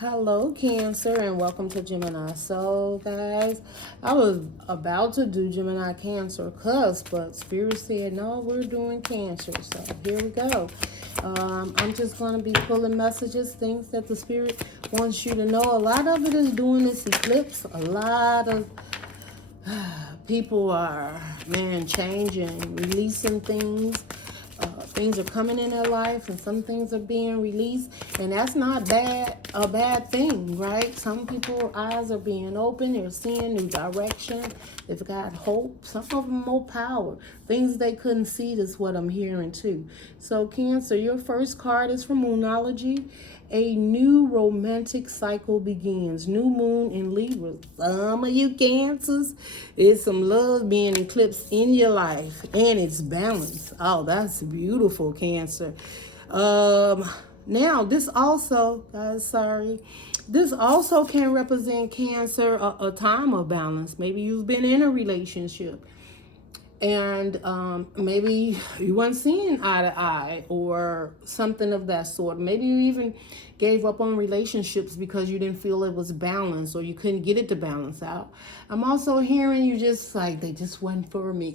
Hello, Cancer, and welcome to Gemini. So, guys, I was about to do Gemini Cancer cusp, but Spirit said, no, we're doing Cancer. So, here we go. I'm just going to be pulling messages, things that the Spirit wants you to know. A lot of it is doing this eclipse. A lot of people are, changing, releasing things. Things are coming in their life and some things are being released, and that's not a bad thing, right? Some people's eyes are being open, they're seeing new direction, they've got hope, some of them more power, things they couldn't see. Is what I'm hearing too. So Cancer, your first card is from Moonology. A new romantic cycle begins. New moon in Libra. Some of you Cancers, there's some love being eclipsed in your life, and it's balanced. Oh, that's beautiful, Cancer. Now this also, guys, this also can represent, Cancer, a time of balance. Maybe you've been in a relationship and maybe you weren't seeing eye to eye or something of that sort. Maybe you even gave up on relationships because you didn't feel it was balanced or you couldn't get it to balance out. I'm also hearing you just like, they just wasn't for me.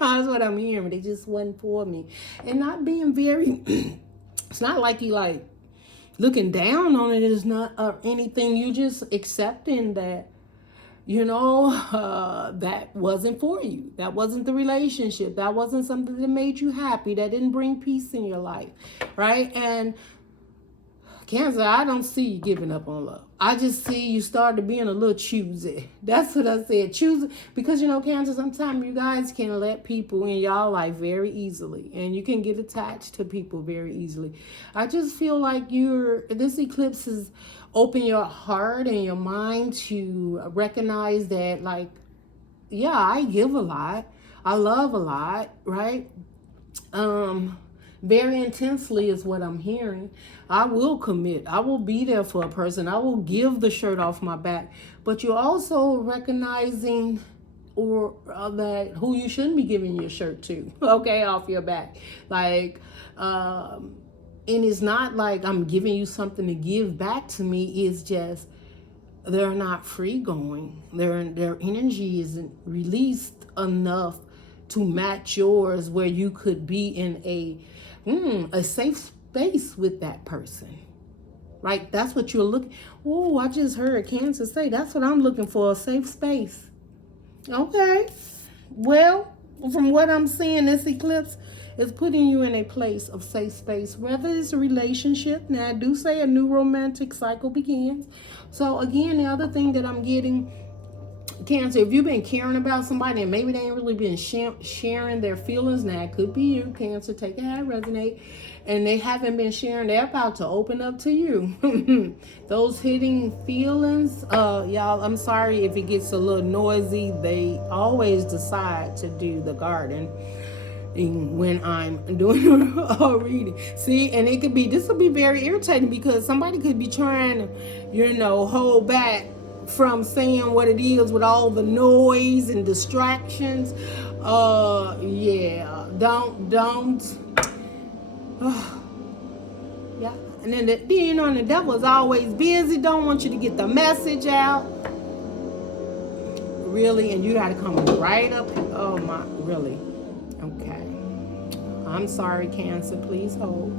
That's what I'm hearing. They just wasn't for me. And not being very, it's not like you like looking down on it, is not anything. You just accepting that, that wasn't for you. That wasn't the relationship. That wasn't something that made you happy. That didn't bring peace in your life, right? And Cancer, I don't see you giving up on love. I just see you started being a little choosy. That's what I said, choosy. Because, Cancer, sometimes you guys can let people in y'all life very easily. And you can get attached to people very easily. I just feel like this eclipse is open your heart and your mind to recognize that, like, yeah, I give a lot. I love a lot, right? Very intensely is what I'm hearing. I will commit. I will be there for a person. I will give the shirt off my back. But you're also recognizing that who you shouldn't be giving your shirt to, okay, off your back. Like, and it's not like I'm giving you something to give back to me. It's just they're not free going. Their energy isn't released enough to match yours, where you could be in a safe space with that person, right? That's what you're looking. Oh, I just heard Cancer say that's what I'm looking for, a safe space. Okay, well, from what I'm seeing, this eclipse is putting you in a place of safe space, whether it's a relationship. Now, I do say a new romantic cycle begins. So again, the other thing that I'm getting, Cancer, if you've been caring about somebody and maybe they ain't really been sharing their feelings, now it could be you, Cancer, take it how it resonate, and they haven't been sharing, they're about to open up to you. Those hidden feelings, y'all, I'm sorry if it gets a little noisy. They always decide to do the garden when I'm doing a reading. See, and this will be very irritating because somebody could be trying to, hold back from saying what it is with all the noise and distractions. Yeah, don't. Yeah, and then the devil is always busy. Don't want you to get the message out. Really, and you got to come right up. Oh my, really? Okay. I'm sorry, Cancer. Please hold.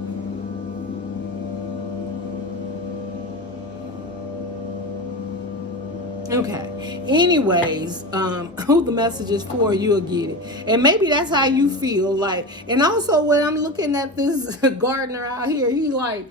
Okay. Anyways, who the message is for, you'll get it. And maybe that's how you feel. Like, and also when I'm looking at this gardener out here, he like,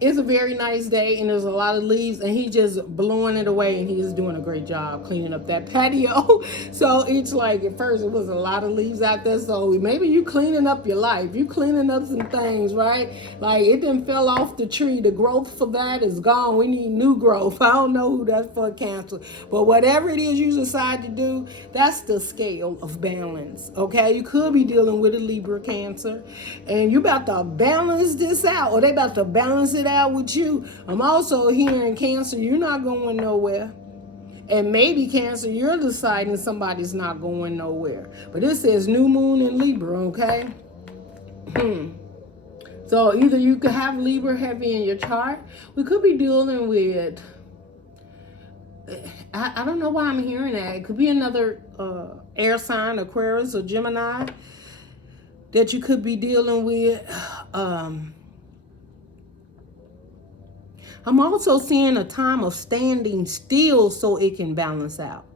it's a very nice day and there's a lot of leaves and he just blowing it away, and he's doing a great job cleaning up that patio. So it's like, at first it was a lot of leaves out there, so maybe you cleaning up your life, you cleaning up some things, right? Like, it didn't fell off the tree, the growth for that is gone, we need new growth. I don't know who that's for, Cancer, but whatever it is you decide to do, that's the scale of balance. Okay, you could be dealing with a Libra, Cancer, and you about to balance this out, or they about to balance it out with you. I'm also hearing, Cancer, you're not going nowhere. And maybe, Cancer, you're deciding somebody's not going nowhere. But this says new moon in Libra, okay? So either you could have Libra heavy in your chart. We could be dealing with, I don't know why I'm hearing that. It could be another air sign, Aquarius or Gemini, that you could be dealing with. I'm also seeing a time of standing still so it can balance out.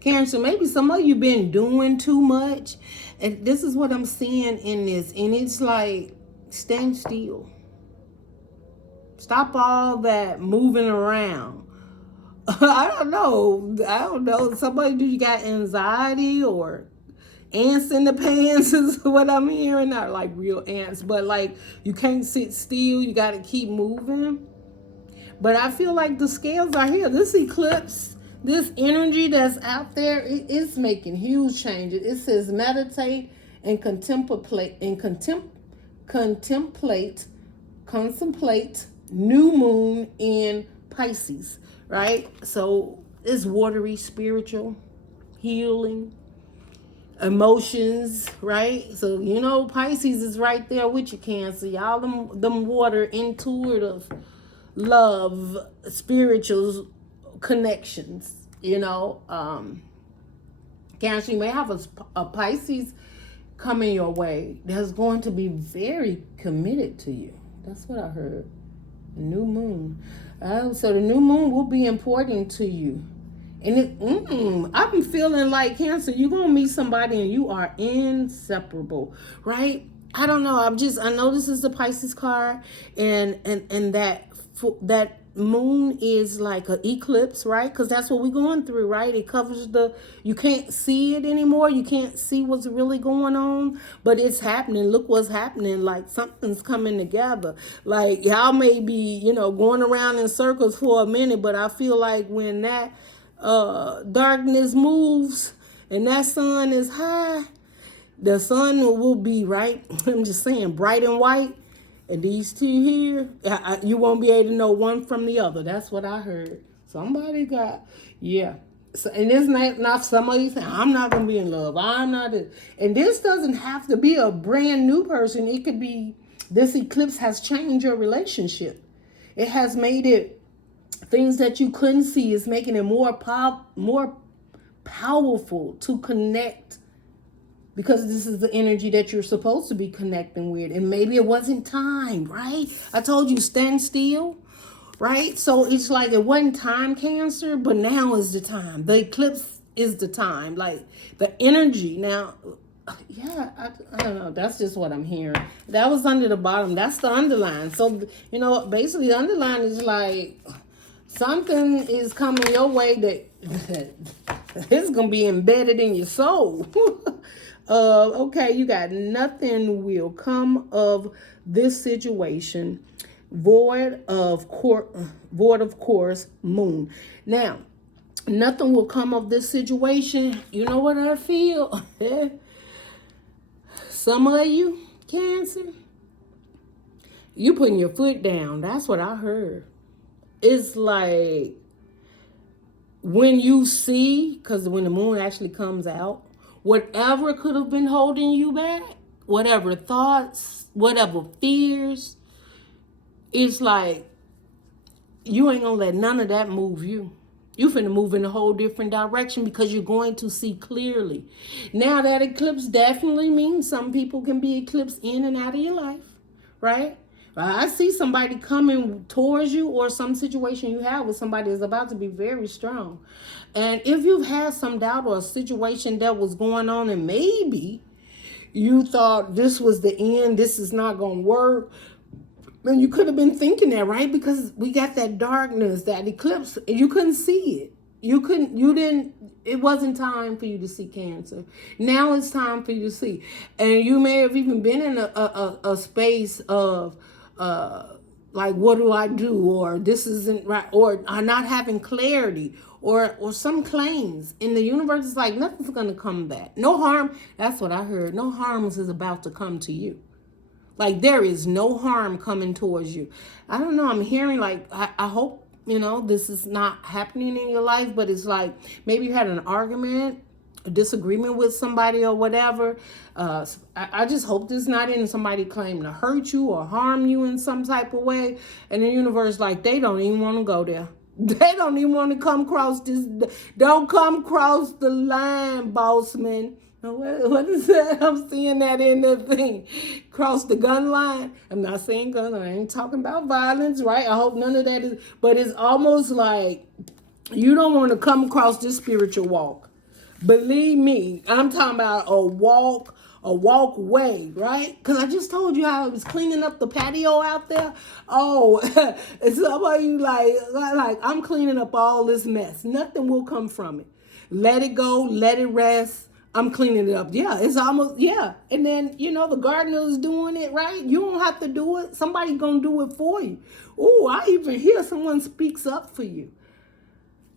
Cancer, maybe some of you been doing too much. And this is what I'm seeing in this. And it's like, stand still. Stop all that moving around. I don't know. Somebody, do you got anxiety or ants in the pants is what I'm hearing? Not like real ants, but like you can't sit still. You got to keep moving. But I feel like the scales are here. This eclipse, this energy that's out there, it's making huge changes. It says meditate and contemplate new moon in Pisces, right? So it's watery, spiritual, healing, emotions, right? So, you know, Pisces is right there with you, Cancer. Y'all them water, intuitive, love, spiritual connections, you know. Cancer, you may have a Pisces coming your way that's going to be very committed to you. That's what I heard. New moon. So the new moon will be important to you. And I've been feeling like, Cancer, you're going to meet somebody and you are inseparable, right? I don't know. I know this is the Pisces card, and that moon is like an eclipse, right? Because that's what we're going through, right? It covers you can't see it anymore. You can't see what's really going on, but it's happening. Look what's happening. Like something's coming together. Like y'all may be, going around in circles for a minute, but I feel like when that darkness moves and that sun is high, the sun will be, right, I'm just saying, bright and white. And these two here, you won't be able to know one from the other. That's what I heard. Somebody got, yeah. So, and it's not somebody saying, I'm not going to be in love. I'm not. And this doesn't have to be a brand new person. It could be, this eclipse has changed your relationship. It has made it, things that you couldn't see, is making it more powerful to connect, because this is the energy that you're supposed to be connecting with. And maybe it wasn't time, right? I told you, stand still, right? So it's like it wasn't time, Cancer, but now is the time. The eclipse is the time. Like the energy now, yeah, I don't know. That's just what I'm hearing. That was under the bottom. That's the underline. So, basically the underline is like something is coming your way that it's going to be embedded in your soul. Okay, you got nothing will come of this situation, void of course, moon. Now, nothing will come of this situation. You know what I feel? Some of you, Cancer, you putting your foot down. That's what I heard. It's like when you see, because when the moon actually comes out, whatever could have been holding you back, whatever thoughts, whatever fears, it's like you ain't gonna let none of that move you. You finna move in a whole different direction because you're going to see clearly. Now that eclipse definitely means some people can be eclipsed in and out of your life, right? I see somebody coming towards you, or some situation you have with somebody is about to be very strong. And if you've had some doubt or a situation that was going on and maybe you thought this was the end, this is not going to work, then you could have been thinking that, right? Because we got that darkness, that eclipse, and you couldn't see it. It wasn't time for you to see, Cancer. Now it's time for you to see. And you may have even been in a space of, like, what do I do? Or this isn't right, or not having clarity, or some claims. In the universe, it's like nothing's going to come back. No harm. That's what I heard. No harm is about to come to you. Like there is no harm coming towards you. I don't know. I'm hearing like, I hope, this is not happening in your life, but it's like maybe you had an argument disagreement with somebody or whatever. I just hope this not in somebody claiming to hurt you or harm you in some type of way. And the universe, like, they don't even want to go there. They don't even want to come across this. Don't come across the line, boss man. What is that? I'm seeing that in the thing. Cross the gun line. I'm not saying gun. I ain't talking about violence, right? I hope none of that is. But it's almost like you don't want to come across this spiritual walk. Believe me, I'm talking about a walkway, right? Because I just told you how I was cleaning up the patio out there. Oh, some of you like I'm cleaning up all this mess. Nothing will come from it. Let it go. Let it rest. I'm cleaning it up. Yeah, it's almost, yeah. And then, the gardener is doing it, right? You don't have to do it. Somebody's going to do it for you. Oh, I even hear someone speaks up for you.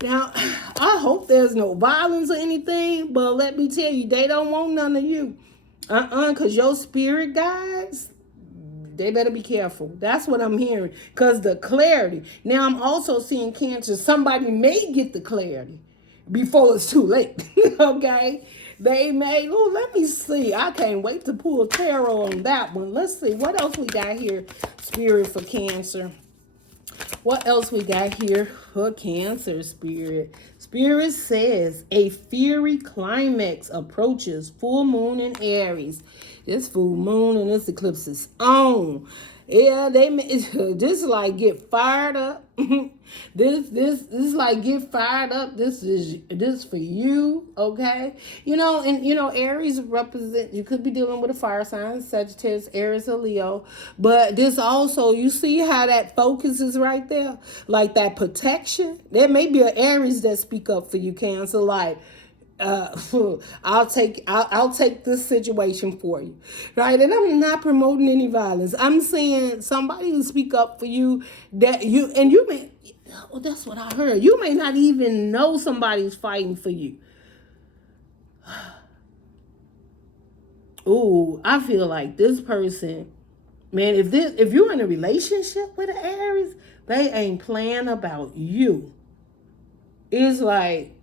Now, I hope there's no violence or anything, but let me tell you, they don't want none of you. Because your spirit guides, they better be careful. That's what I'm hearing. Because the clarity. Now, I'm also seeing Cancer. Somebody may get the clarity before it's too late. Okay? They may. Oh, let me see. I can't wait to pull tarot on that one. Let's see. What else we got here, Spirit, for Cancer? What else we got here for Cancer, Spirit? Spirit says, a fiery climax approaches full moon in Aries. This full moon and this eclipse is on. Yeah, this like get fired up. This like get fired up. This for you, okay? Aries represent, you could be dealing with a fire sign, Sagittarius, Aries, or Leo. But this also, you see how that focus is right there? Like that protection. There may be an Aries that speak up for you, Cancer, like, I'll take this situation for you, right? And I'm not promoting any violence. I'm saying somebody will speak up for you that you may. Oh, that's what I heard. You may not even know somebody's fighting for you. Ooh, I feel like this person, man. If you're in a relationship with an Aries, they ain't playing about you. It's like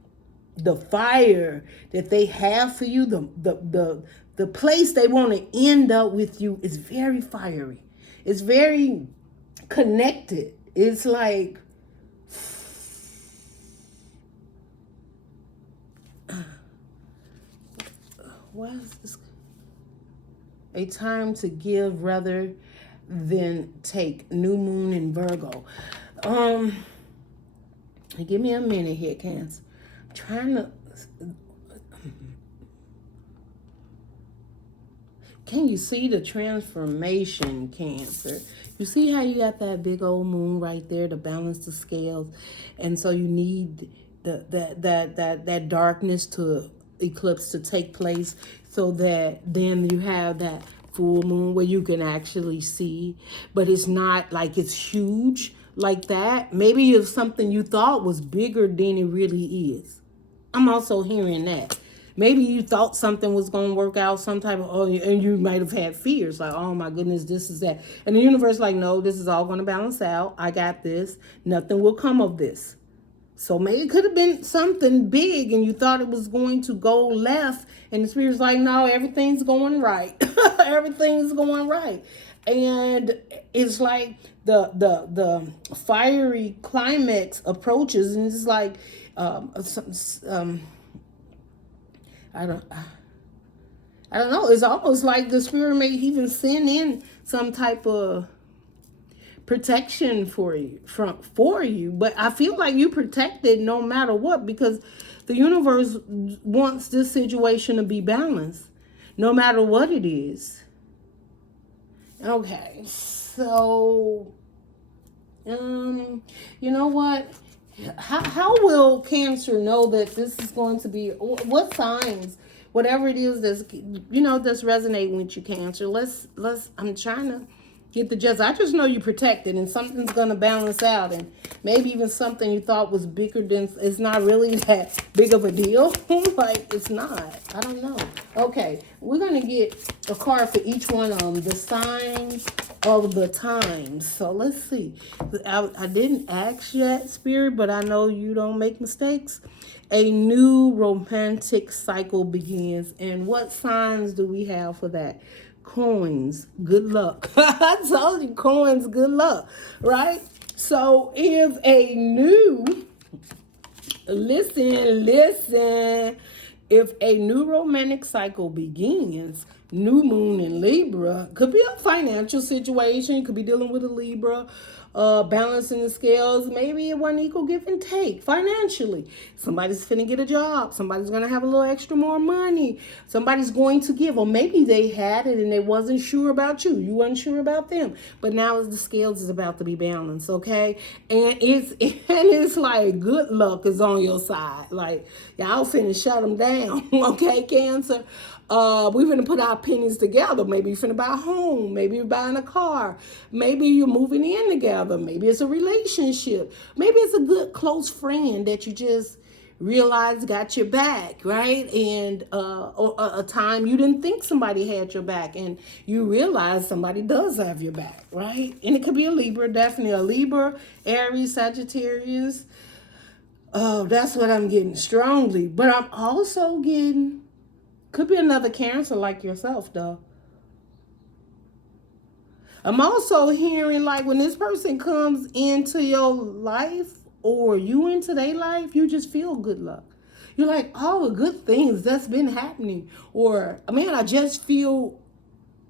the fire that they have for you, the place they want to end up with you is very fiery. It's very connected. It's like, what is this? A time to give rather than take. New moon in Virgo. Give me a minute here, Cancer. Trying to, can you see the transformation, Cancer? You see how you got that big old moon right there to balance the scales, and so you need that darkness to eclipse to take place, so that then you have that full moon where you can actually see, but it's not like it's huge like that. Maybe it's something you thought was bigger than it really is. I'm also hearing that. Maybe you thought something was going to work out some type of, and you might have had fears like, oh my goodness, this is that. And the universe like, no, this is all going to balance out. I got this. Nothing will come of this. So maybe it could have been something big and you thought it was going to go left. And the spirit's like, no, everything's going right. Everything's going right. And it's like the fiery climax approaches, and it's like, I don't know. It's almost like the spirit may even send in some type of protection for you. But I feel like you protected no matter what, because the universe wants this situation to be balanced, no matter what it is. Okay, so you know what? How will Cancer know that this is going to be, what signs, whatever it is that's resonating with you, Cancer? I'm trying to get the gist. I just know you're protected and something's going to balance out, and maybe even something you thought was bigger than, it's not really that big of a deal. Like, it's not. I don't know. Okay, we're going to get a card for each one of them. The signs of the times. So let's see. I didn't ask yet, Spirit, but I know you don't make mistakes. A new romantic cycle begins. And what signs do we have for that? Coins, good luck. I told you, coins, good luck, right? So if a new, listen, if a new romantic cycle begins, new moon in Libra, could be a financial situation, could be dealing with a Libra, balancing the scales. Maybe it wasn't equal give and take financially. Somebody's finna get a job. Somebody's gonna have a little extra more money. Somebody's going to give, or maybe they had it and they wasn't sure about you. You wasn't sure about them. But now the scales is about to be balanced, okay? And it's like good luck is on your side. Like y'all finna shut them down, okay, Cancer? We're going to put our opinions together. Maybe you're finna buy a home. Maybe you're buying a car. Maybe you're moving in together. Maybe it's a relationship. Maybe it's a good close friend that you just realize got your back, right? And or a time you didn't think somebody had your back, and you realize somebody does have your back, right? And it could be a Libra, definitely a Libra, Aries, Sagittarius. Oh, that's what I'm getting strongly. But I'm also getting, could be another Cancer like yourself, though. I'm also hearing like when this person comes into your life or you into their life, you just feel good luck. You're like, oh, good things that's been happening. Or, man, I just feel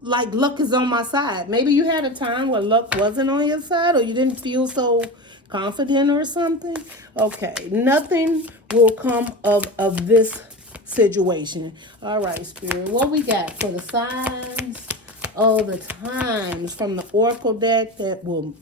like luck is on my side. Maybe you had a time where luck wasn't on your side, or you didn't feel so confident or something. Okay, nothing will come of this situation. All right, Spirit, what we got for the signs of the times from the Oracle deck that will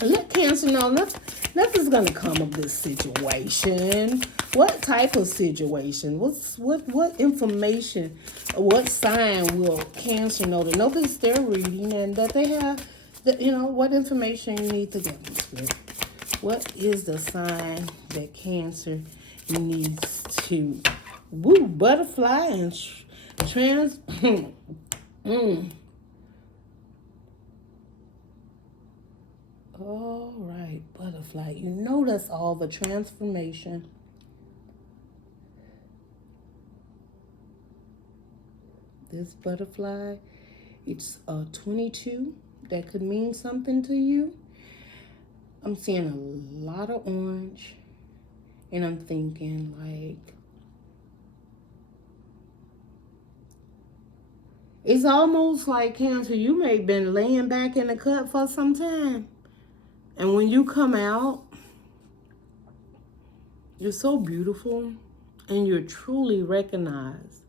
let Cancer know nothing's gonna come of this situation. What type of situation? What information? What sign will Cancer know to know this they're reading and that they have, what information you need to get this with? What is the sign that Cancer needs to? Woo, butterfly and trans. All right, butterfly. You know that's all the transformation. This butterfly, it's a 22. That could mean something to you. I'm seeing a lot of orange, and I'm thinking like, it's almost like Cancer, you may have been laying back in the cut for some time. And when you come out, you're so beautiful and you're truly recognized.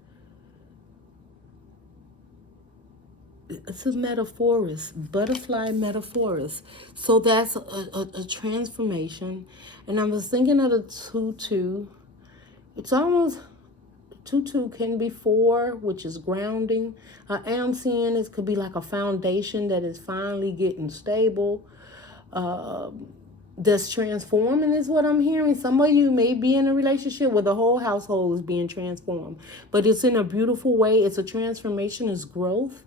It's a metaphorist, butterfly metaphorist. So that's a transformation. And I was thinking of the 2-2. It's almost, 2-2 can be 4, which is grounding. I am seeing this could be like a foundation that is finally getting stable. That's transforming is what I'm hearing. Some of you may be in a relationship where the whole household is being transformed, but it's in a beautiful way. It's a transformation, it's growth.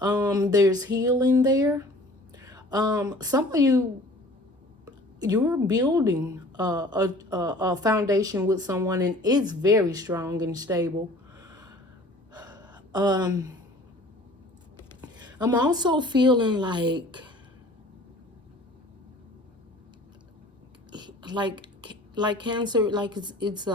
There's healing there. Some of you're building a foundation with someone, and it's very strong and stable. I'm also feeling like Cancer, like it's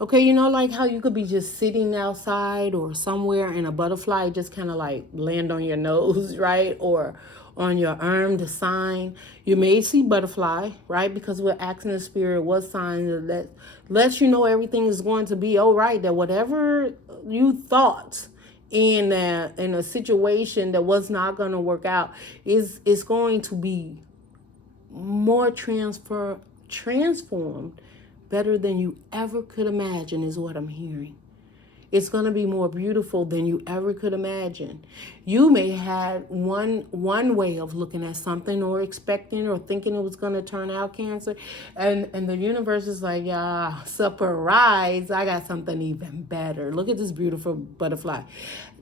okay, like how you could be just sitting outside or somewhere and a butterfly just kind of like land on your nose, right? Or on your arm, the sign. You may see butterfly, right? Because we're asking the spirit what sign that lets you know everything is going to be all right, that whatever you thought in a situation that was not going to work out is going to be more transformed better than you ever could imagine is what I'm hearing. It's going to be more beautiful than you ever could imagine. You may have one way of looking at something, or expecting or thinking it was going to turn out, Cancer, and the universe is like, yeah, surprise, I got something even better. Look at this beautiful butterfly.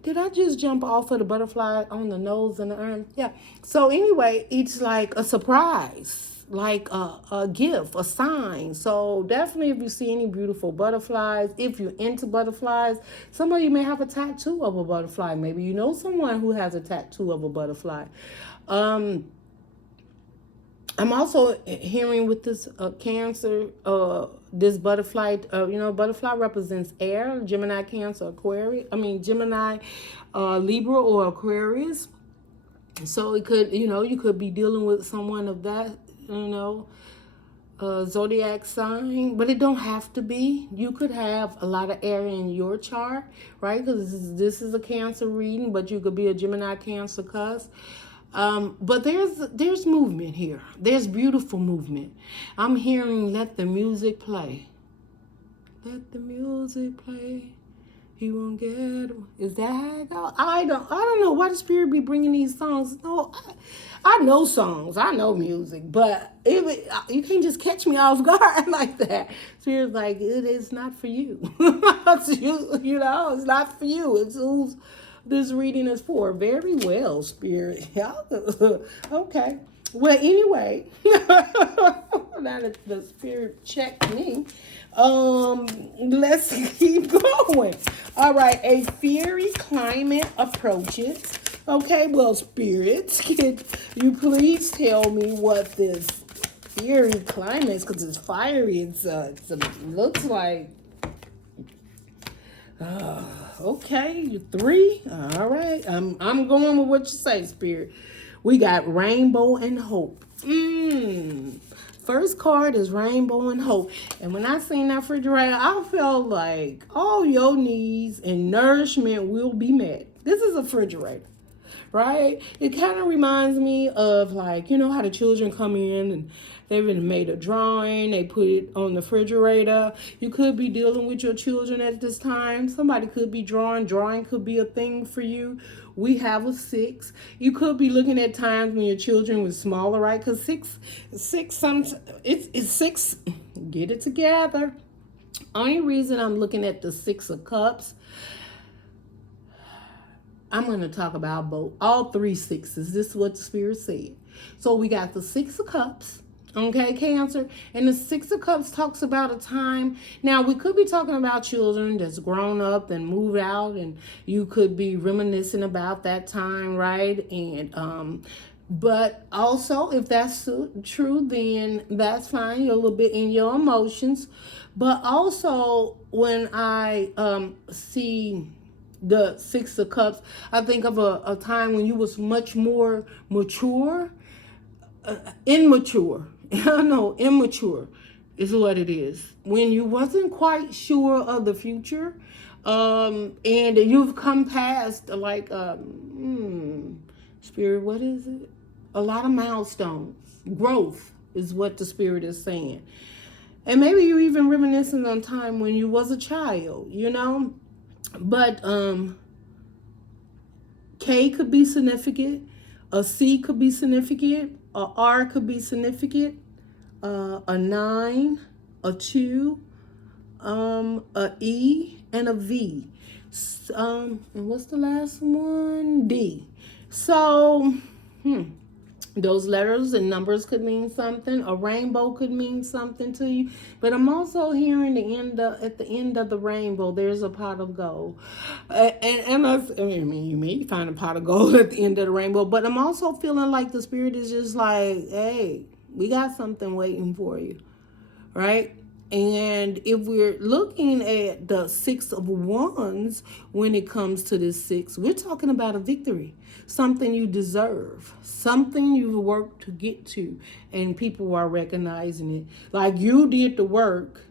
Did I just jump off of the butterfly on the nose and the arm? Yeah. So anyway, it's like a surprise, like a gift, a sign. So definitely, if you see any beautiful butterflies, if you're into butterflies, some of you may have a tattoo of a butterfly. Maybe you know someone who has a tattoo of a butterfly. I'm also hearing with this Cancer, this butterfly, butterfly represents air, Gemini, Cancer, Aquarius. Gemini, Libra, or Aquarius. So it could, you could be dealing with someone of that, zodiac sign, but it don't have to be. You could have a lot of air in your chart, right? Because this is a Cancer reading, but you could be a Gemini, Cancer, cusp. But there's movement here. There's beautiful movement. I'm hearing, let the music play. Let the music play. He won't get it. Is that how it goes? I don't know why the Spirit be bringing these songs. No, I know songs. I know music. But you can't just catch me off guard like that. Spirit's like, it is not for you. It's not for you. It's who's this reading is for. Very well, Spirit. Okay. Well, anyway, now that the Spirit checked me, let's keep going. All right, a fiery climate approaches. Okay, well, Spirit, can you please tell me what this fiery climate is? Because it's fiery. It looks like... okay, 3. All right, I'm going with what you say, Spirit. We got rainbow and hope. First card is rainbow and hope. And when I seen that refrigerator, I felt like all your needs and nourishment will be met. This is a refrigerator, right? It kind of reminds me of, like, how the children come in and they've made a drawing, they put it on the refrigerator. You could be dealing with your children at this time. Somebody could be drawing. Drawing could be a thing for you. We have a 6. You could be looking at times when your children were smaller, right? Because six, it's 6. Get it together. Only reason I'm looking at the 6 of Cups, I'm going to talk about all 3 6s. This is what the Spirit said. So we got the 6 of Cups. Okay, Cancer. And the 6 of Cups talks about a time. Now, we could be talking about children that's grown up and moved out, and you could be reminiscing about that time, right? And but also, if that's true, then that's fine. You're a little bit in your emotions. But also, when I see the 6 of Cups, I think of a time when you was much more mature, immature. No, immature is what it is. When you wasn't quite sure of the future, and you've come past, like, Spirit, what is it? A lot of milestones. Growth is what the Spirit is saying. And maybe you're even reminiscing on time when you was a child, But K could be significant. A C could be significant. A R could be significant. A 9, a 2, a E, and a V. And what's the last one? D. So, those letters and numbers could mean something. A rainbow could mean something to you. But I'm also hearing at the end of the rainbow, there's a pot of gold. You may find a pot of gold at the end of the rainbow. But I'm also feeling like the Spirit is just like, hey, we got something waiting for you, right? And if we're looking at the 6 of Wands, when it comes to this 6, we're talking about a victory, something you deserve, something you've worked to get to, and people are recognizing it. Like, you did the work,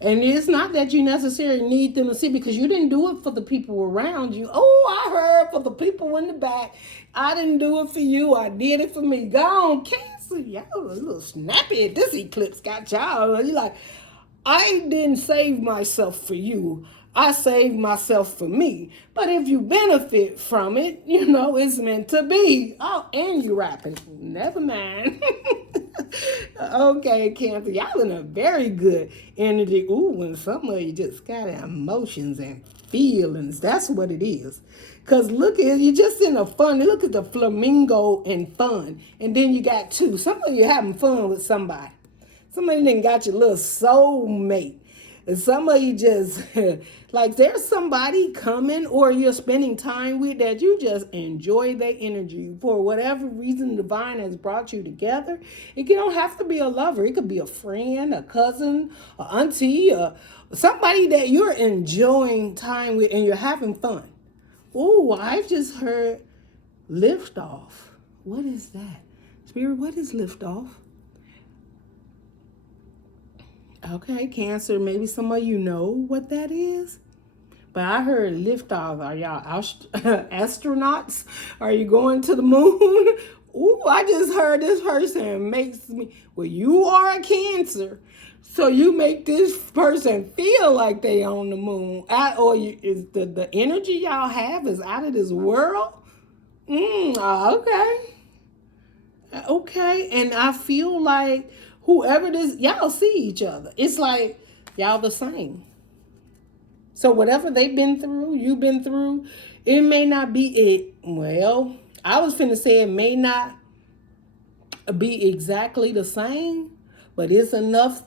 and it's not that you necessarily need them to see, because you didn't do it for the people around you. Oh, I heard for the people in the back. I didn't do it for you. I did it for me. Go on, Cancer. Y'all a little snappy at this eclipse. Got y'all. You're like, I didn't save myself for you. I saved myself for me. But if you benefit from it, it's meant to be. Oh, and you rapping. Never mind. Okay, Cancer, y'all in a very good energy. Ooh, when some of you just got emotions and feelings. That's what it is. Because look at you just in a fun. Look at the flamingo and fun. And then you got two. Some of you having fun with somebody. Somebody done got your little soulmate. And some of you just, like there's somebody coming or you're spending time with that you just enjoy their energy. For whatever reason, divine has brought you together. It don't have to be a lover. It could be a friend, a cousin, a auntie, somebody that you're enjoying time with and you're having fun. Oh, I just heard liftoff. What is that? Spirit, what is liftoff? Okay, Cancer, maybe some of you know what that is. But I heard liftoff. Are y'all astronauts? Are you going to the moon? Ooh, I just heard this person makes me, well, you are a Cancer. So you make this person feel like they on the moon. Is the energy y'all have is out of this world? Okay. Okay, and I feel like whoever this, y'all see each other. It's like y'all the same. So whatever they've been through, you've been through, it may not be it. Well, I was finna say it may not be exactly the same, but it's enough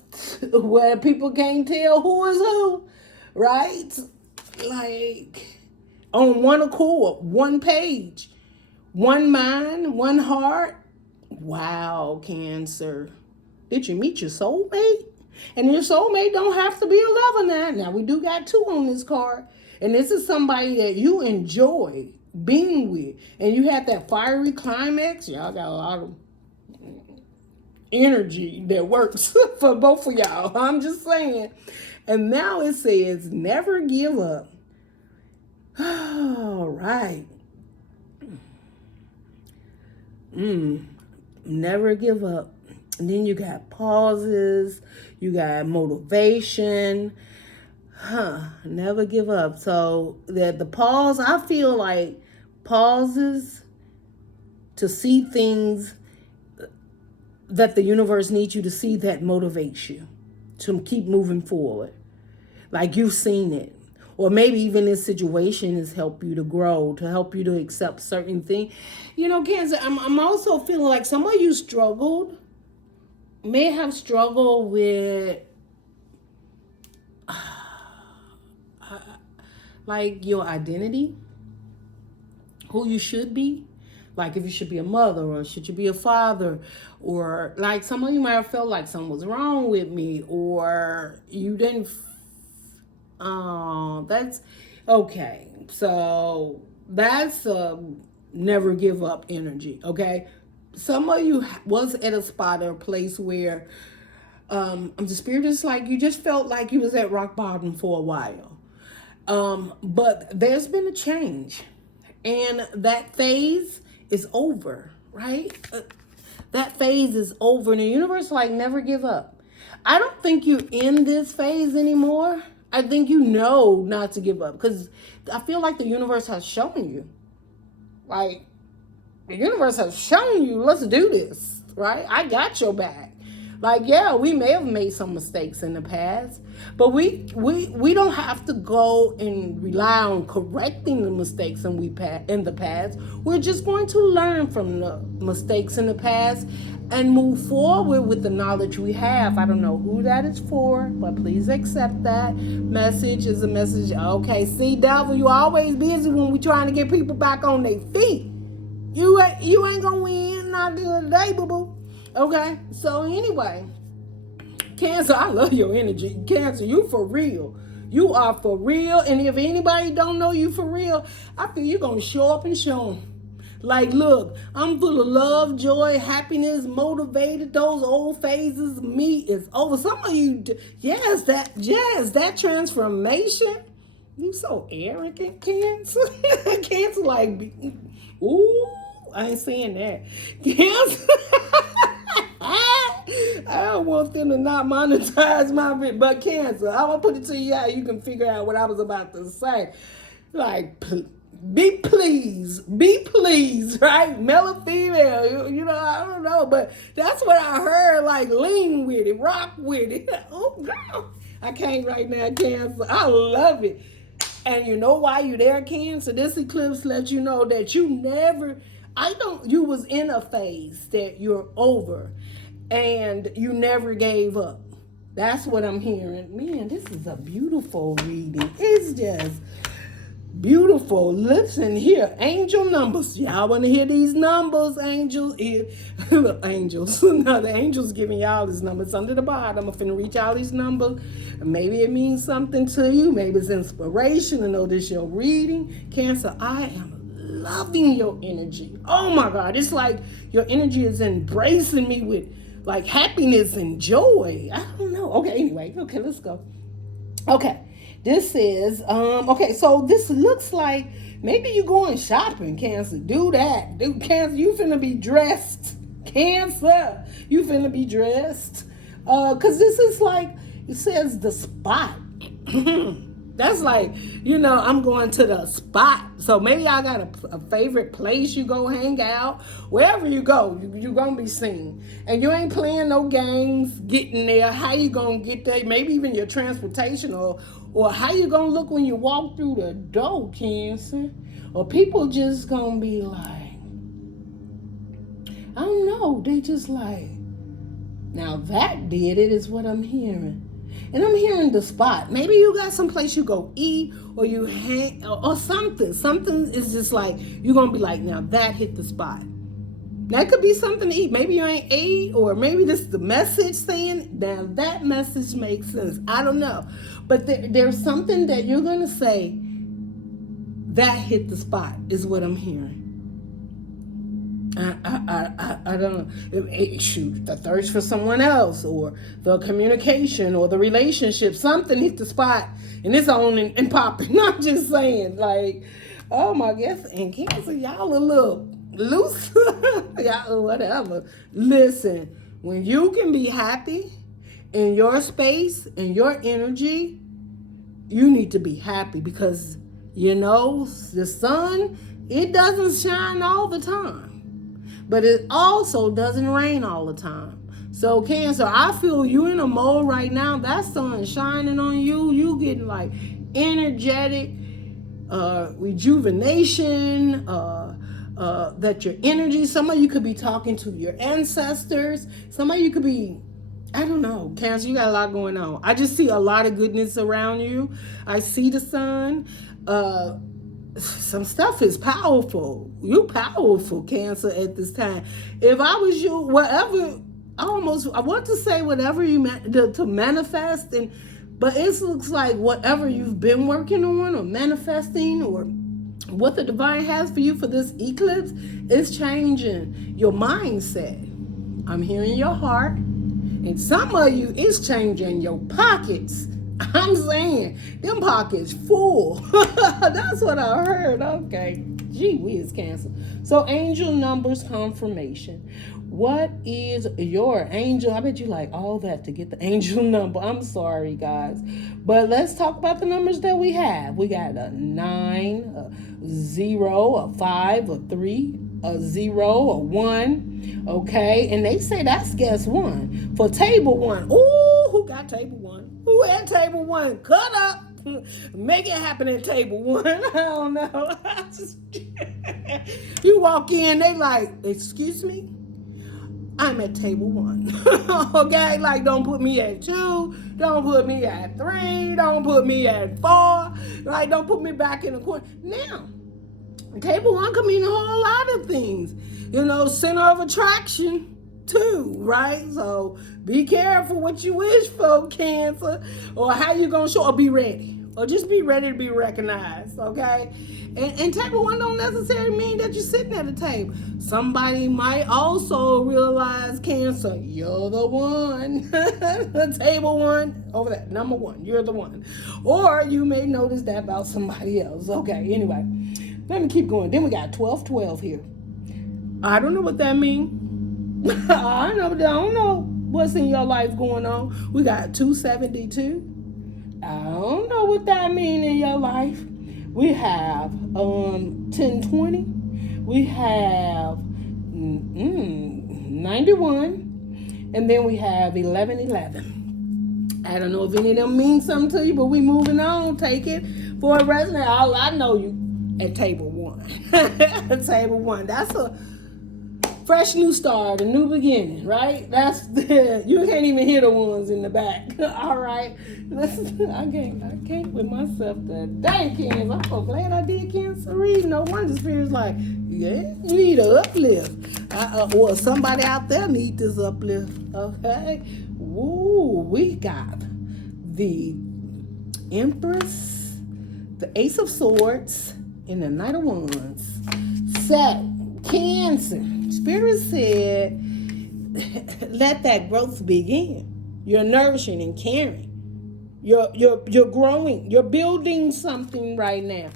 where people can't tell who is who, right? Like on one accord, one page, one mind, one heart. Wow, Cancer. Did you meet your soulmate? And your soulmate don't have to be a lover now. Now, we do got two on this card. And this is somebody that you enjoy being with. And you had that fiery climax. Y'all got a lot of energy that works for both of y'all. I'm just saying. And now it says, never give up. All right. Never give up. And then you got pauses, you got motivation. Never give up. So the pause, I feel like pauses to see things that the universe needs you to see that motivates you to keep moving forward. Like you've seen it. Or maybe even this situation has helped you to grow, to help you to accept certain things. Cancer, I'm also feeling like some of you may have struggled with like your identity, who you should be. Like if you should be a mother or should you be a father, or like some of you might have felt like something was wrong with me, or you didn't. That's okay. So that's never give up energy. Okay. Some of you was at a spot or a place where the spirit is like you just felt like you was at rock bottom for a while. But there's been a change, and that phase is over, right? That phase is over, and the universe like never give up. I don't think you're in this phase anymore. I think you know not to give up, because I feel like the universe has shown you. Like, the universe has shown you, let's do this, right? I got your back. Like, yeah, we may have made some mistakes in the past, but we don't have to go and rely on correcting the mistakes in the past. We're just going to learn from the mistakes in the past and move forward with the knowledge we have. I don't know who that is for, but please accept that message as a message. Okay, see, devil, you always busy when we trying to get people back on their feet. You ain't gonna win, not today, boo-boo. Okay, so anyway, Cancer, I love your energy. Cancer, you for real. You are for real, and if anybody don't know you for real, I feel you're gonna show up and show them. Like, look, I'm full of love, joy, happiness, motivated. Those old phases of me is over. Some of you, that transformation. You so arrogant, Cancer. Cancer, like, ooh, I ain't saying that. Cancer. I don't want want them to not monetize my video. But Cancer, I'm going to put it to you how you can figure out what I was about to say. Like, be pleased, right? Male or female, you know, I don't know. But that's what I heard, like, lean with it, rock with it. Oh, girl. I can't right now, Cancer. I love it. And you know why you there, Cancer? This eclipse lets you know that you was in a phase that you're over and you never gave up. That's what I'm hearing. Man, this is a beautiful reading. It's just beautiful. Listen here, angel numbers. Y'all want to hear these numbers, angels? Angels. No, the angels giving y'all these numbers under the bottom. I'm finna reach out these numbers. Maybe it means something to you. Maybe it's inspiration to know this your reading. Cancer, I am loving your energy. Oh my God. It's like your energy is embracing me with like happiness and joy. I don't know. Okay, anyway. Okay, let's go. Okay. This is, okay, so this looks like maybe you going shopping, Cancer. Do that. Cancer, you finna be dressed. Cancer, you finna be dressed. Because this is like, it says the spot. That's like, you know, I'm going to the spot. So maybe I got a favorite place you go hang out. Wherever you go, you're going to be seen. And you ain't playing no games getting there. How you going to get there? Maybe even your transportation or how you going to look when you walk through the door, Cancer. Or people just going to be like, I don't know. They just like, now that did it is what I'm hearing. And I'm hearing the spot. Maybe you got some place you go eat or you hang or something. Something is just like, you're going to be like, now that hit the spot. That could be something to eat. Maybe you ain't ate, or maybe this is the message saying, now that message makes sense. I don't know. But there's something that you're going to say, that hit the spot is what I'm hearing. I don't know. Shoot, the thirst for someone else, or the communication, or the relationship. Something hit the spot, and it's on and popping. I'm just saying, like, oh my gosh, and Cancer, y'all a little loose, y'all whatever. Listen, when you can be happy in your space, in your energy, you need to be happy because you know the sun, it doesn't shine all the time. But it also doesn't rain all the time. So Cancer, I feel you in a mode right now. That sun shining on you. You getting like energetic, rejuvenation, that your energy. Some of you could be talking to your ancestors. Some of you could be, I don't know, Cancer, you got a lot going on. I just see a lot of goodness around you. I see the sun. Some stuff is powerful. You powerful, Cancer, at this time. If I was you, whatever, I want to say whatever you to manifest, but it looks like whatever you've been working on or manifesting or what the divine has for you for this eclipse is changing your mindset. I'm hearing your heart, and some of you is changing your pockets. I'm saying, them pockets full. That's what I heard. Okay. Gee whiz, Cancer. So angel numbers confirmation. What is your angel? I bet you like all that to get the angel number. I'm sorry, guys. But let's talk about the numbers that we have. We got a 9, a 0, a 5, a 3, a 0, a 1. Okay. And they say that's guess 1. For table 1. Ooh, who got table 1? Who at table 1? Cut up. Make it happen at table 1. I don't know. You walk in, they like, excuse me? I'm at table 1. Okay? Like, don't put me at 2. Don't put me at 3. Don't put me at 4. Like, don't put me back in the corner. Now, table 1 can mean a whole lot of things. You know, center of attraction too, right? So be careful what you wish for, Cancer, or how you gonna show, or be ready, or just be ready to be recognized, okay? And table 1 don't necessarily mean that you're sitting at a table. Somebody might also realize, Cancer, you're the one. Table 1 over there, number 1, you're the one. Or you may notice that about somebody else. Okay, anyway, let me keep going. Then we got 12-12 here. I don't know what that means. I don't know. what's in your life going on. We got 272. I don't know what that means in your life. We have 1020. We have 91. And then we have 1111. I don't know if any of them mean something to you, but we moving on. Take it for a resonate. All I know you at table 1. Table 1. That's a fresh new start, a new beginning, right? That's you can't even hear the ones in the back. All right, listen, I can't with myself today, Cancer. I'm so glad I did Cancer read. No wonder Spirit's like, yeah, you need an uplift. Well, somebody out there need this uplift. Okay, woo, we got the Empress, the Ace of Swords, and the Knight of Wands. So, Cancer. Spirit said, let that growth begin. You're nourishing and caring. You're growing. You're building something right now.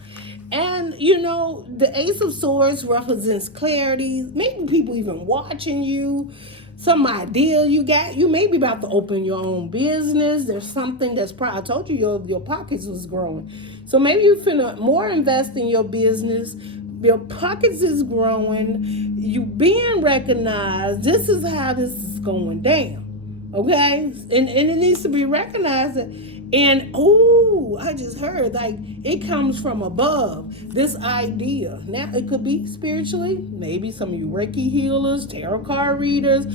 And, you know, the Ace of Swords represents clarity. Maybe people even watching you. Some idea you got. You may be about to open your own business. There's something that's I told you your pockets was growing. So maybe you finna more invest in your business. Your pockets is growing. You being recognized. This is how this is going down. Okay? And it needs to be recognized. And, I just heard, like, it comes from above, this idea. Now, it could be spiritually. Maybe some of you Reiki healers, tarot card readers,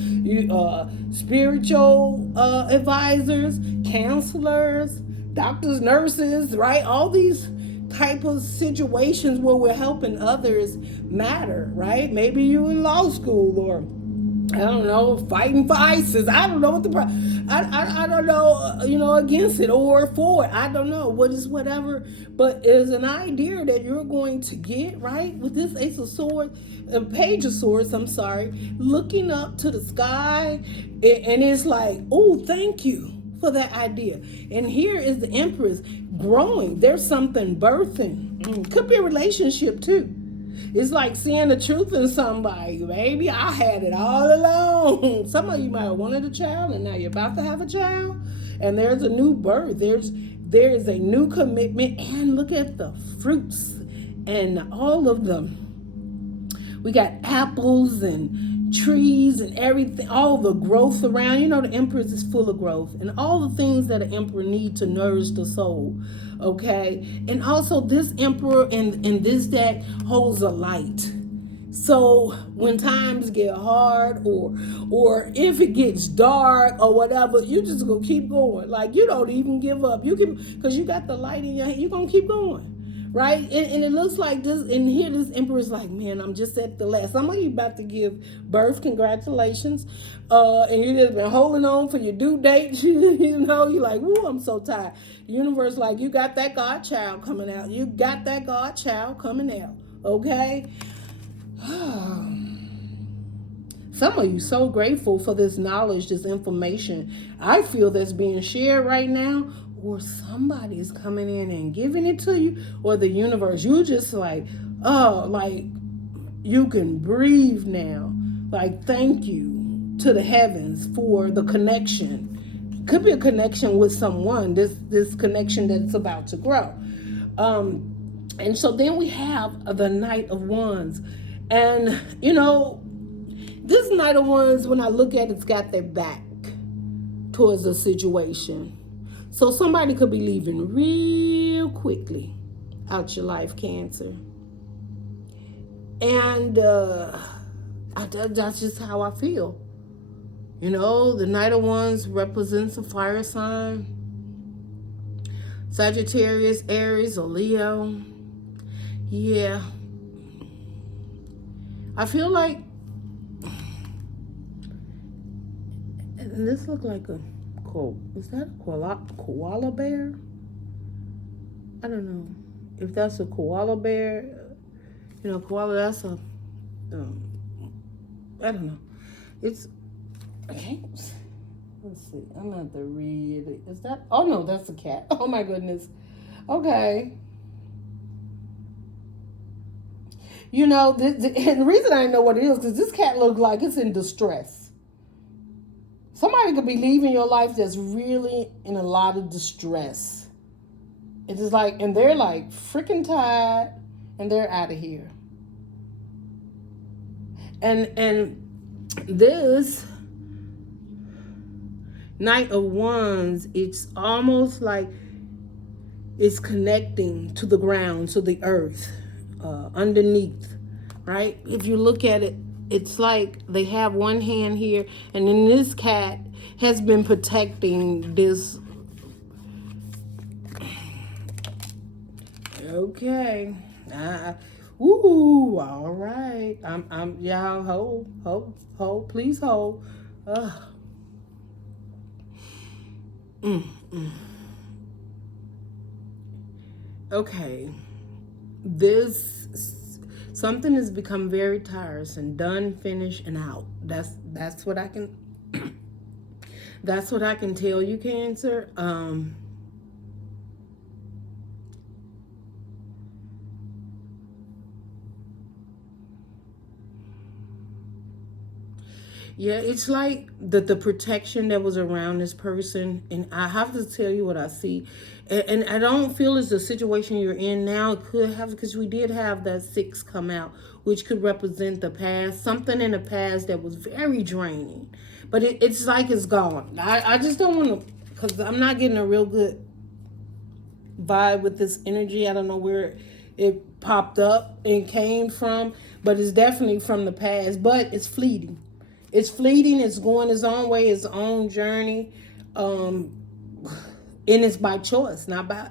spiritual advisors, counselors, doctors, nurses, right? All these type of situations where we're helping others matter, right? Maybe you in law school or I don't know, fighting for ISIS. I don't know what I don't know, against it or for it. I don't know what is whatever, but it's an idea that you're going to get right with this Ace of Swords, Page of Swords. I'm sorry, looking up to the sky, and it's like, oh, thank you for that idea. And here is the Empress growing. There's something birthing. Could be a relationship too. It's like seeing the truth in somebody. Baby, I had it all along. Some of you might have wanted a child and now you're about to have a child. And there's a new birth. There is a new commitment. And look at the fruits and all of them. We got apples and trees and everything, all the growth around. You know, the Empress is full of growth and all the things that an emperor needs to nourish the soul. Okay, and also this emperor in this deck holds a light. So when times get hard or if it gets dark or whatever, you just gonna keep going. Like you don't even give up. You can, because you got the light in your hand. You're gonna keep going. Right? And it looks like this, and here this emperor is like, man, I'm just at the last. Some of you about to give birth, congratulations. And you just been holding on for your due date. You know, you're like, woo, I'm so tired. The universe like, you got that godchild coming out. You got that godchild coming out. Okay? Some of you so grateful for this knowledge, this information. I feel that's being shared right now. Or somebody's coming in and giving it to you, or the universe. You just like, oh, like you can breathe now. Like, thank you to the heavens for the connection. Could be a connection with someone, this connection that's about to grow. And so then we have the Knight of Wands. And, you know, this Knight of Wands, when I look at it, it's got their back towards the situation. So somebody could be leaving real quickly out your life, Cancer. And that's just how I feel. You know, the Knight of Wands represents a fire sign. Sagittarius, Aries, or Leo. Yeah. I feel like, and this looks like is that a koala bear? I don't know if that's a koala bear. You know, koala, that's a, I don't know. It's, okay, let's see. I'm going to have to read it. Is that, oh no, that's a cat. Oh my goodness. Okay. You know, and the reason I know what it is, because this cat looks like it's in distress. somebody could be leaving your life that's really in a lot of distress. It is like, and they're like freaking tired, and they're out of here. And this Knight of Wands, it's almost like it's connecting to the ground, to the earth, underneath, right? If you look at it, it's like they have one hand here, and then this cat has been protecting this. Okay. Ooh, all right. Y'all hold, please hold. Okay. Something has become very tiresome. Done, finished, and out. That's what I can that's what I can tell you, Cancer. Yeah, it's like the protection that was around this person, and I have to tell you what I see, and I don't feel it's the situation you're in now. It could have, because we did have that 6 come out, which could represent the past, something in the past that was very draining, but it's like it's gone. I just don't want to, because I'm not getting a real good vibe with this energy. I don't know where it popped up and came from, but it's definitely from the past, but it's fleeting. It's fleeting. It's going its own way, its own journey. And it's by choice, not by...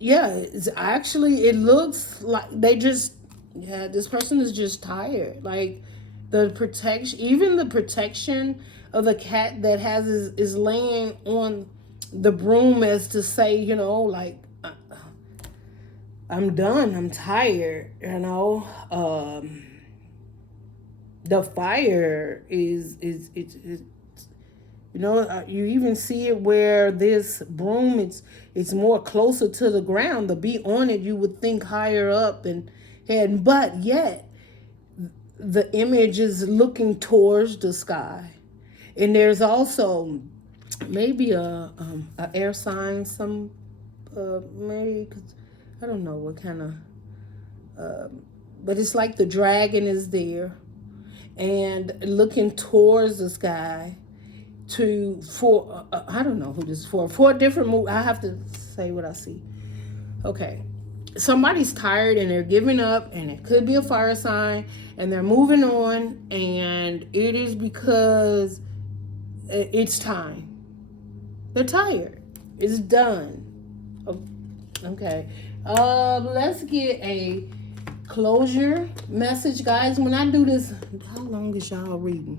Yeah, it's actually, it looks like they just... Yeah, this person is just tired. Like, the protection, even the protection of the cat that has is laying on the broom, as to say, you know, like, I'm done. I'm tired, you know. The fire is you know, you even see it where this broom, it's more closer to the ground. To be on it, you would think higher up, but yet the image is looking towards the sky. And there's also maybe a air sign, some maybe, 'cause I don't know what kind of but it's like the dragon is there and looking towards the sky for I don't know who this is for a different move. I have to say what I see. Okay, somebody's tired and they're giving up, and it could be a fire sign, and they're moving on, and it is because it's time. They're tired. It's done. Okay, let's get a closure message, guys. When I do this, how long is y'all reading?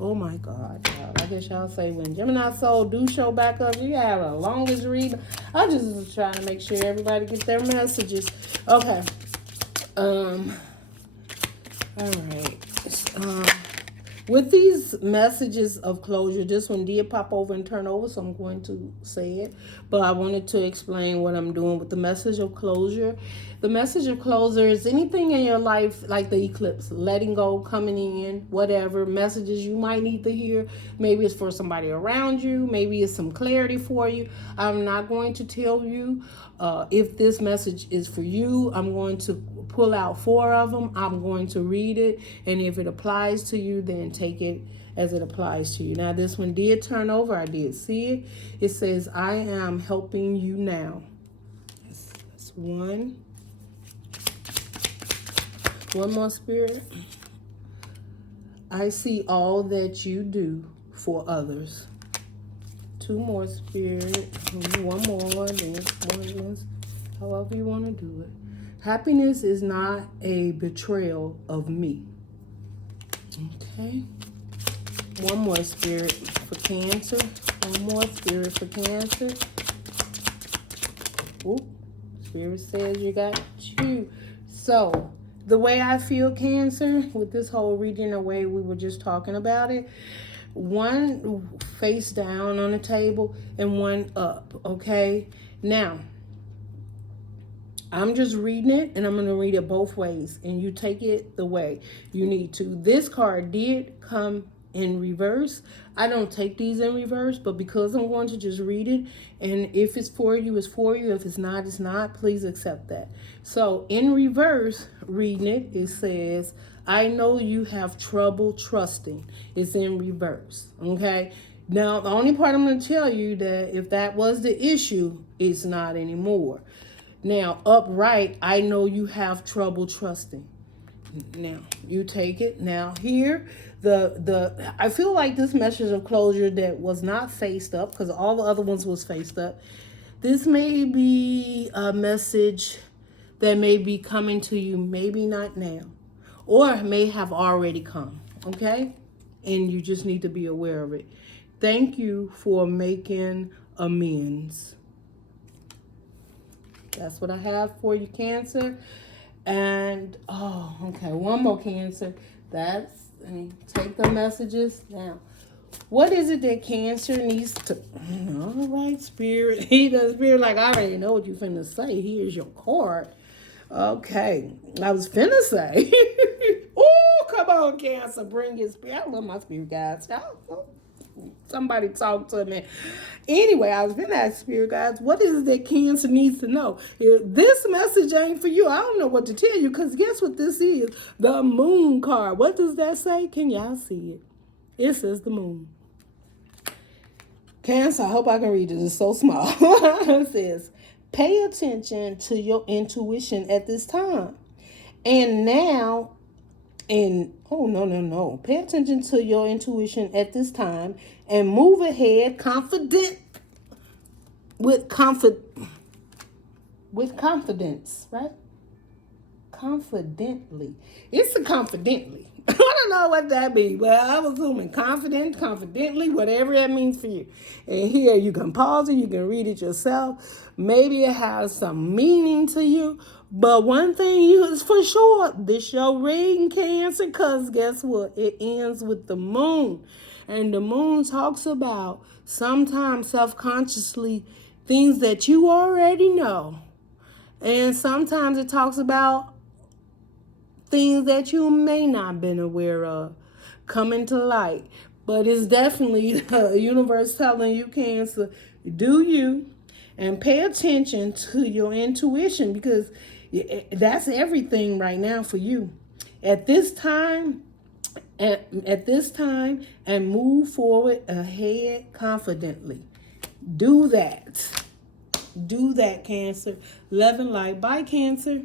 Oh my God, y'all. I guess y'all say when Gemini Soul do show back up, you have the longest read. I'm just trying to make sure everybody gets their messages. Okay. All right. With these messages of closure, this one did pop over and turn over, so I'm going to say it. But I wanted to explain what I'm doing with the message of closure. The message of closure is anything in your life, like the eclipse, letting go, coming in, whatever messages you might need to hear. Maybe it's for somebody around you. Maybe it's some clarity for you. I'm not going to tell you if this message is for you. I'm going to pull out 4 of them. I'm going to read it, and if it applies to you, then take it as it applies to you. Now, this one did turn over. I did see it. It says, I am helping you now. That's one. One more, Spirit. I see all that you do for others. 2 more, Spirit. 1 more. Then 1, however you want to do it. Happiness is not a betrayal of me. Okay. 1 more, Spirit, for Cancer. 1 more, Spirit, for Cancer. Ooh, Spirit says you got 2. So, the way I feel, Cancer, with this whole reading, the way we were just talking about it, 1 face down on the table and 1 up, okay? Now, I'm just reading it, and I'm going to read it both ways, and you take it the way you need to. This card did come in reverse. I don't take these in reverse, but because I'm going to just read it, and if it's for you, it's for you. If it's not, it's not. Please accept that. So in reverse, reading it, it says, I know you have trouble trusting. It's in reverse, okay? Now, the only part I'm going to tell you that if that was the issue, it's not anymore. Now, upright, I know you have trouble trusting. Now you take it. Now here, I feel like this message of closure that was not faced up, because all the other ones was faced up. This may be a message that may be coming to you, maybe not now, or may have already come. Okay, and you just need to be aware of it. Thank you for making amends. That's what I have for you, Cancer. And, oh, okay, one more, Cancer. Take the messages. Now, what is it that Cancer needs to, all right, Spirit. He does, Spirit, like, I already know what you finna say. Here's your card. Okay, I was finna say. Oh, come on, Cancer, bring your Spirit. I love my Spirit guides. Somebody talk to me. Anyway, I was going to ask Spirit guides, what is it that Cancer needs to know? If this message ain't for you, I don't know what to tell you, because guess what this is? The Moon card. What does that say? Can y'all see it? It says the Moon. Cancer, I hope I can read it. It's so small. It says, pay attention to your intuition at this time. And now, no. Pay attention to your intuition at this time and move ahead with confidence, right? Confidently. It's a confidently. I don't know what that means, but I'm assuming confidently, whatever that means for you. And here you can pause it, you can read it yourself. Maybe it has some meaning to you. But one thing is for sure, this your reading, Cancer, because guess what? It ends with the Moon. And the Moon talks about sometimes self-consciously things that you already know. And sometimes it talks about things that you may not have been aware of coming to light. But it's definitely the universe telling you, Cancer, do you and pay attention to your intuition, because that's everything right now for you. At this time, and move forward ahead confidently. Do that. Do that, Cancer. Love and light. Bye, Cancer.